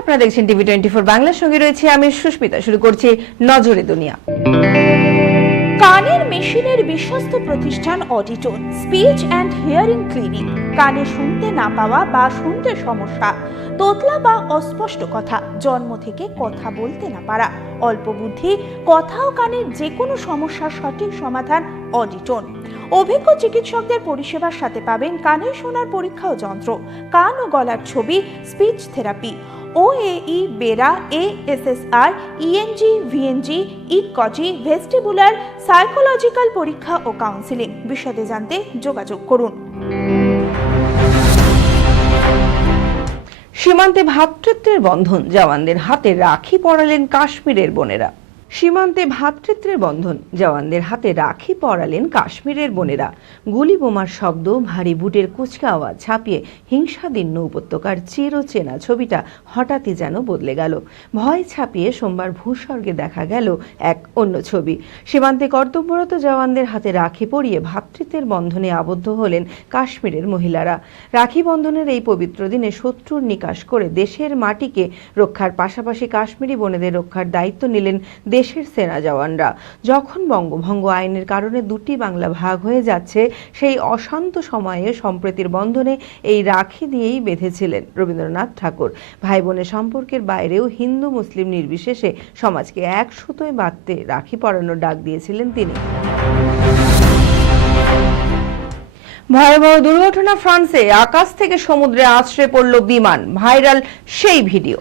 আপনারা দেখছেন TV twenty four বাংলার সঙ্গে রয়েছে আমি সুস্মিতা। শুরু করছি নজরে দুনিয়া। কানের মেশিনের বিশ্বস্ত প্রতিষ্ঠান অডিটন স্পিচ অ্যান্ড হিয়ারিং ক্লিনিক। কানে শুনতে না পাওয়া বা শুনতে সমস্যা, তোতলা বা অস্পষ্ট কথা, জন্ম থেকে কথা বলতে না পারা, অল্প বুদ্ধি কথা ও কানের যে কোনো সমস্যার সঠিক সমাধান অডিটন অভিজ্ঞ চিকিৎসকদের পরিষেবার সাথে পাবেন কানে শোনার পরীক্ষা ও যন্ত্র, কান ও গলার ছবি, speech therapy. OAE BERA ASSR ENG VNG ইকজি vestibular psychological পরীক্ষা ও কাউন্সিলিং বিশদে জানতে যোগাযোগ করুন। সীমান্তে ভ্রাতৃত্বের বন্ধন, জওয়ানদের হাতে রাখি পড়ালেন কাশ্মীরের বোনেরা। সীমান্তে ভ্রাতৃত্বের বন্ধন। জওয়ানদের হাতে রাখি পরালেন কাশ্মীরের বোনেরা। গুলি বোমার শব্দ, ভারী বুটের কুচকা আওয়াজ ছাপিয়ে হিংসাদীর্ণ উপত্যকার চিরচেনা ছবিটা হঠাৎই যেন বদলে গেল। ভয় ছাপিয়ে সোমবার ভূস্বর্গে দেখা গেল এক অন্য ছবি। সীমান্তে কর্তব্যরত জওয়ানদের হাতে রাখি পরিয়ে ভ্রাতৃত্বের বন্ধনে আবদ্ধ হলেন কাশ্মীরের মহিলারা। রাখি বন্ধনের এই পবিত্র দিনে শত্রুর নিকাশ করে দেশের মাটিকে রক্ষার পাশাপাশি কাশ্মীরি বোনেদের রক্ষার দায়িত্ব নিলেন দেশের সেনা জওয়ানরা। যখন বঙ্গভঙ্গ আইনের কারণে দুটি বাংলা ভাগ হয়ে যাচ্ছে, সেই অশান্ত সময়ে সম্প্রীতির বন্ধনে এই রাখি দিয়েই বেঁধেছিলেন রবীন্দ্রনাথ ঠাকুর। ভাই বোনের সম্পর্কের বাইরেও হিন্দু মুসলিম নির্বিশেষে সমাজকে এক সুতোয় বাঁধতে রাখি পরানোর ডাক দিয়েছিলেন তিনি। ভয়াবহ দুর্ঘটনা ফ্রান্সে আকাশ থেকে সমুদ্রে আছড়ে পড়ল বিমান, ভাইরাল সেই ভিডিও।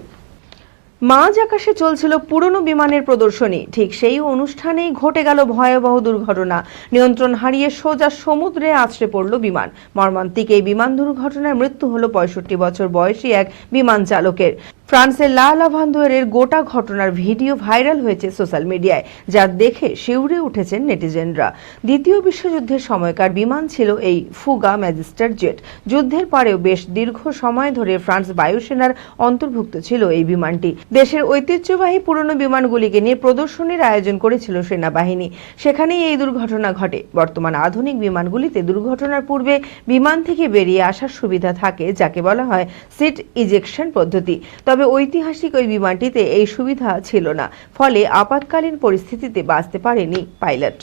মাঝ আকাশে চলছিল পুরনো বিমানের প্রদর্শনী। ঠিক সেই অনুষ্ঠানেই ঘটে গেল ভয়াবহ দুর্ঘটনা। নিয়ন্ত্রণ হারিয়ে সোজা সমুদ্রে আছড়ে পড়ল বিমান। মর্মান্তিক এই বিমান দুর্ঘটনায় মৃত্যু হলো পঁয়ষট্টি বছর বয়সী এক বিমান চালকের। ফ্রান্সের লা লাভান্দুয়ারের গোটা ঘটনার ভিডিও ভাইরাল হয়েছে সোশ্যাল মিডিয়ায়, যা দেখে শিউরে উঠেছেন নেটিজেনরা। দ্বিতীয় বিশ্বযুদ্ধের সময়কার বিমান ছিল এই ফুগা ম্যাজিস্টার জেট। যুদ্ধের পরেও বেশ দীর্ঘ সময় ধরে ফ্রান্স বায়ুসেনার অন্তর্ভুক্ত ছিল এই বিমানটি। দেশের ঐতিহ্যবাহী পুরনো বিমানগুলিকে নিয়ে প্রদর্শনীর আয়োজন করেছিল সেনাবাহিনী। সেখানেই এই দুর্ঘটনা ঘটে। বর্তমান আধুনিক বিমানগুলিতে দুর্ঘটনার পূর্বে বিমান থেকে বেরিয়ে আসার সুবিধা থাকে, যাকে বলা হয় সিট ইজেকশন পদ্ধতি। তবে ঐতিহাসিক ওই বিমানটিতে এই সুবিধা ছিল না। ফলে আপাতকালীন পরিস্থিতিতে বাঁচতে পারেনি পাইলট।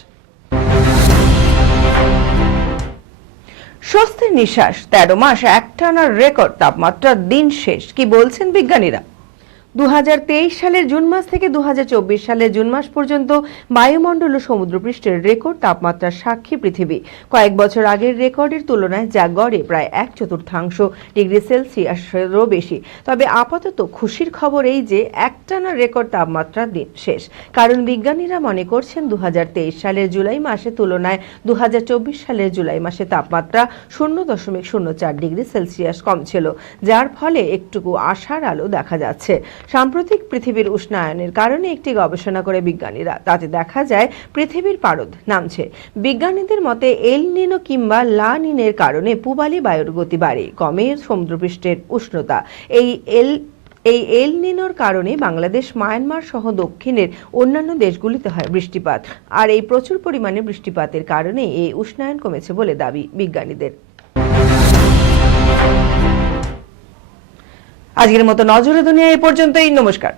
স্বস্তির নিঃশ্বাস, তেরো মাস একটানার রেকর্ড, তাপমাত্রা দিন শেষ। কি বলছেন বিজ্ঞানীরা? দু হাজার তেইশ সালের জুন মাস থেকে দু হাজার চব্বিশ সালের জুন মাস পর্যন্ত বায়ুমণ্ডল ও সমুদ্রপৃষ্ঠের রেকর্ড তাপমাত্রার সাক্ষী পৃথিবী। কয়েক বছর আগের রেকর্ডের তুলনায় যা গড়ে প্রায় এক চতুর্থাংশ ডিগ্রি সেলসিয়াসেরও বেশি। তবে আপাতত খুশির খবর এই যে একটানা রেকর্ড তাপমাত্রা দিন শেষ। কারণ বিজ্ঞানীরা মনে করছেন দু হাজার তেইশ সালের জুলাই মাসে তুলনায় দু হাজার চব্বিশ সালের জুলাই মাসে তাপমাত্রা শূন্য দশমিক শূন্য চার ডিগ্রি সেলসিয়াস কম ছিল, যার ফলে একটুকু আশার আলো দেখা যাচ্ছে। সাম্প্রতিক পৃথিবীর উষ্ণায়নের কারণে একটি গবেষণা করে বিজ্ঞানীরা, তাতে দেখা যায় পৃথিবীর পারদ নামছে। বিজ্ঞানীদের মতে, এল নিনো কিংবা লা নিনের কারণে পূবালি বায়ুর গতি বাড়ে, কমে সমুদ্রপৃষ্ঠের উষ্ণতা। এই এল এই এল নিনোর কারণে বাংলাদেশ, মায়ানমার সহ দক্ষিণের অন্যান্য দেশগুলিতে হয় বৃষ্টিপাত। আর এই প্রচুর পরিমাণে বৃষ্টিপাতের কারণে এই উষ্ণায়ন কমেছে বলে দাবি বিজ্ঞানীদের। আজকের মতো নজরে দুনিয়া এই পর্যন্তই নমস্কার।